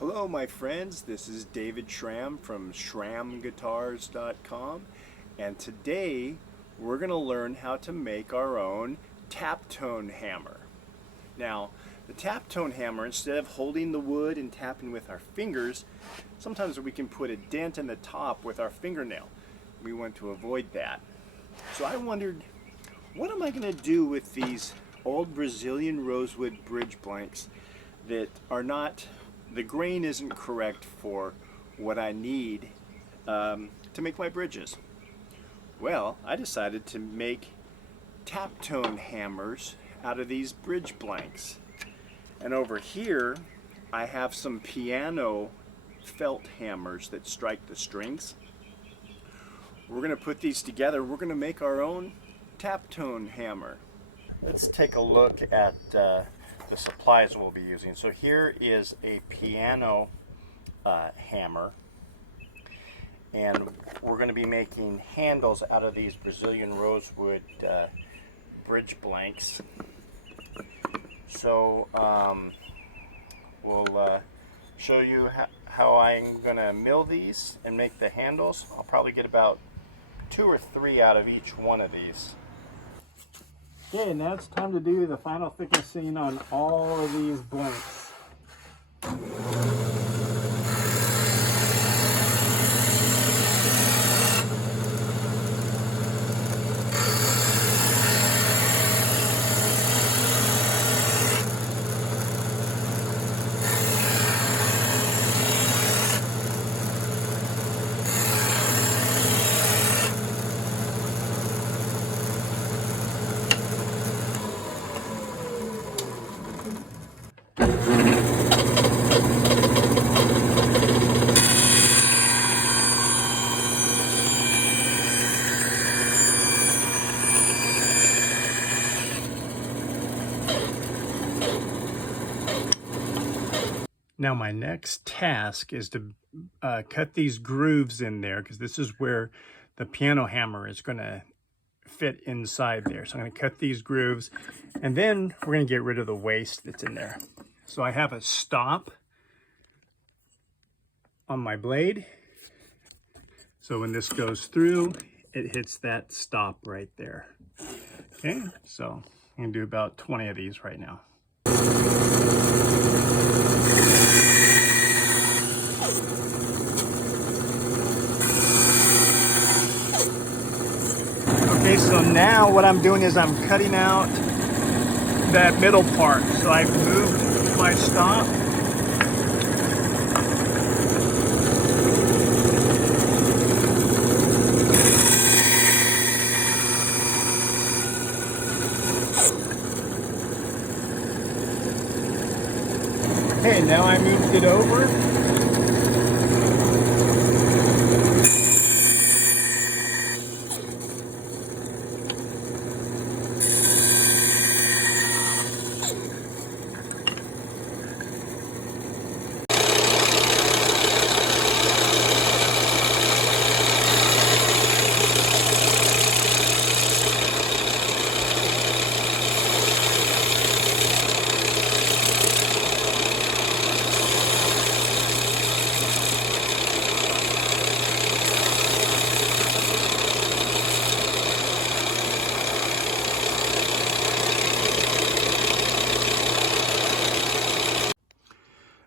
Hello my friends, this is David Schramm from SchrammGuitars.com, and today we're going to learn how to make our own tap tone hammer. Now, the tap tone hammer, instead of holding the wood and tapping with our fingers, sometimes we can put a dent in the top with our fingernail. We want to avoid that. So I wondered, what am I going to do with these old Brazilian rosewood bridge blanks that are not, the grain isn't correct for what I need to make my bridges? Well, I decided to make tap tone hammers out of these bridge blanks. And over here I have some piano felt hammers that strike the strings. We're going to put these together. We're going to make our own tap tone hammer. Let's take a look at the supplies we'll be using. So here is a piano hammer, and we're going to be making handles out of these Brazilian rosewood bridge blanks. So we'll show you how I'm going to mill these and make the handles. I'll probably get about 2 or 3 out of each one of these. Okay, now it's time to do the final thicknessing on all of these blanks. Now my next task is to cut these grooves in there, because this is where the piano hammer is going to fit inside there. So I'm going to cut these grooves, and then we're going to get rid of the waste that's in there. So I have a stop on my blade. So when this goes through, it hits that stop right there. Okay, so I'm going to do about 20 of these right now. Okay, so now what I'm doing is I'm cutting out that middle part. So I've moved my stop. Okay, now I moved it over.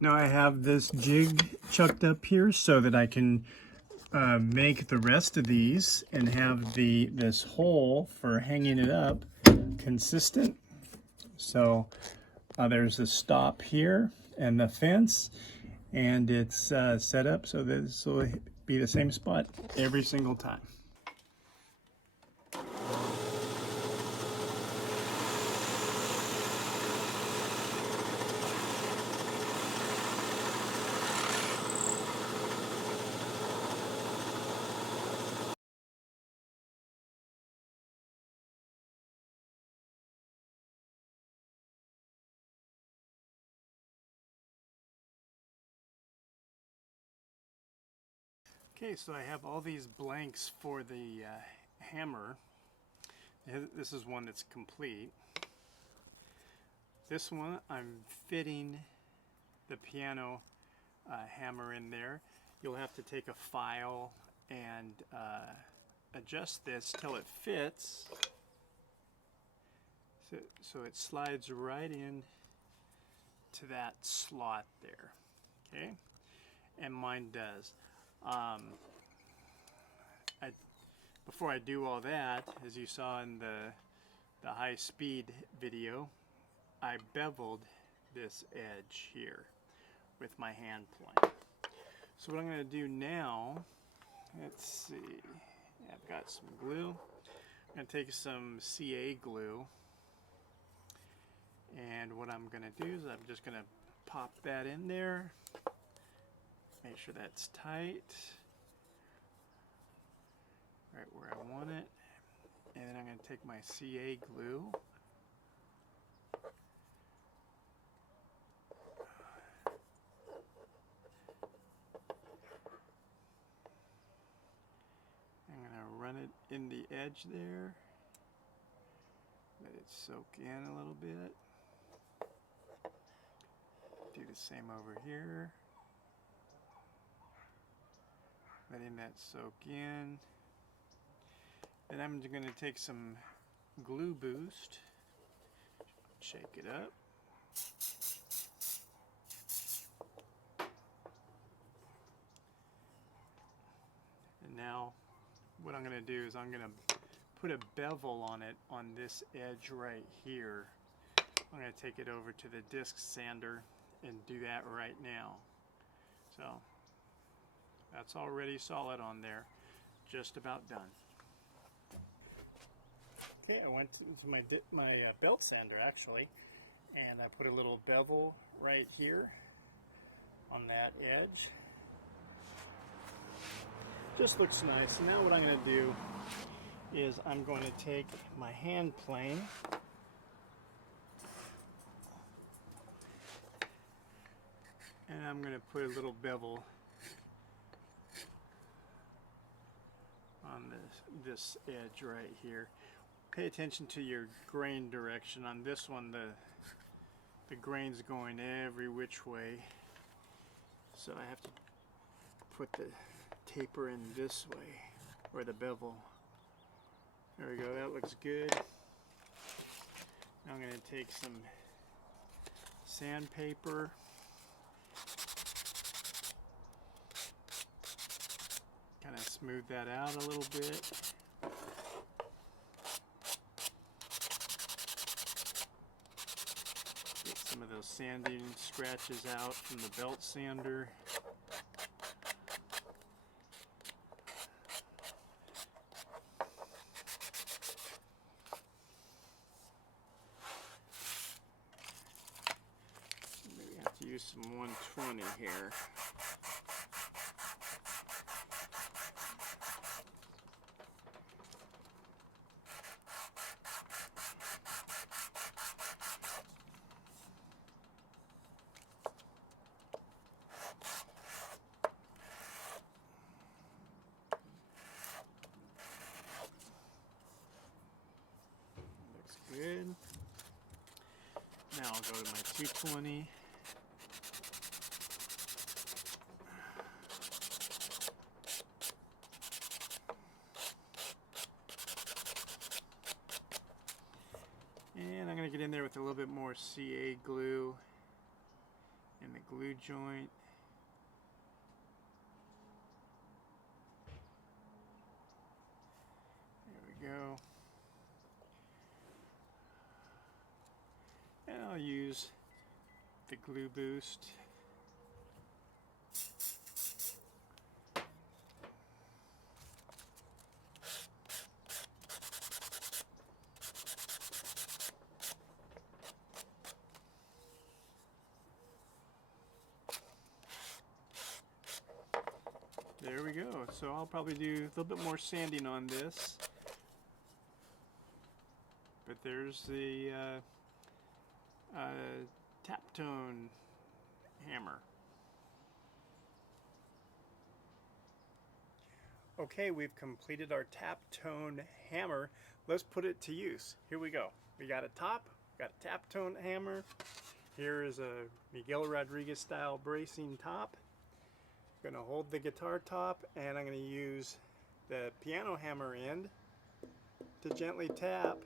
Now I have this jig chucked up here so that I can make the rest of these and have this hole for hanging it up consistent. So there's the stop here and the fence, and it's set up so that this will be the same spot every single time. Okay, so I have all these blanks for the hammer. This is one that's complete. This one I'm fitting the piano hammer in there. You'll have to take a file and adjust this till it fits, so it slides right in to that slot there. Okay, and mine does. Before I do all that, as you saw in the high-speed video, I beveled this edge here with my hand plane. So what I'm going to do now, let's see, I've got some glue. I'm going to take some CA glue, and what I'm going to do is I'm just going to pop that in there, make sure that's tight, right where I want it, and then I'm going to take my CA glue run it in the edge there, let it soak in a little bit. Do the same over here, letting that soak in. Then I'm going to take some glue boost, shake it up. And now what I'm going to do is I'm going to put a bevel on it on this edge right here. I'm going to take it over to the disc sander and do that right now. So that's already solid on there, just about done. Okay, I went to my belt sander actually, and I put a little bevel right here on that edge. Just looks nice. And now what I'm going to do is I'm going to take my hand plane and I'm going to put a little bevel on this edge right here. Pay attention to your grain direction. On this one, the grain's going every which way, so I have to put the taper in this way, or the bevel. There we go, that looks good. Now I'm going to take some sandpaper, kind of smooth that out a little bit. Get some of those sanding scratches out from the belt sander. Maybe I have to use some 120 here. Looks good. Now I'll go to my 220. And I'm going to get in there with a little bit more CA glue in the glue joint. There we go. And I'll use the glue boost. There we go. So I'll probably do a little bit more sanding on this. But there's the tap tone hammer. Okay, we've completed our tap tone hammer. Let's put it to use. Here we go. We got a top, got a tap tone hammer. Here is a Miguel Rodriguez style bracing top. I'm going to hold the guitar top, and I'm going to use the piano hammer end to gently tap.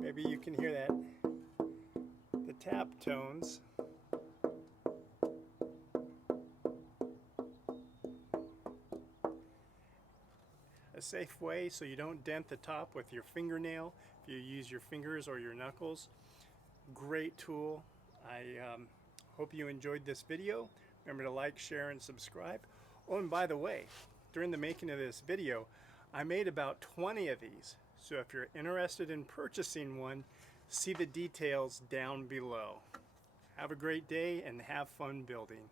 Maybe you can hear that, the tap tones. A safe way so you don't dent the top with your fingernail if you use your fingers or your knuckles. Great tool. I hope you enjoyed this video. Remember to like, share, and subscribe. Oh, and by the way, during the making of this video, I made about 20 of these. So if you're interested in purchasing one, see the details down below. Have a great day and have fun building.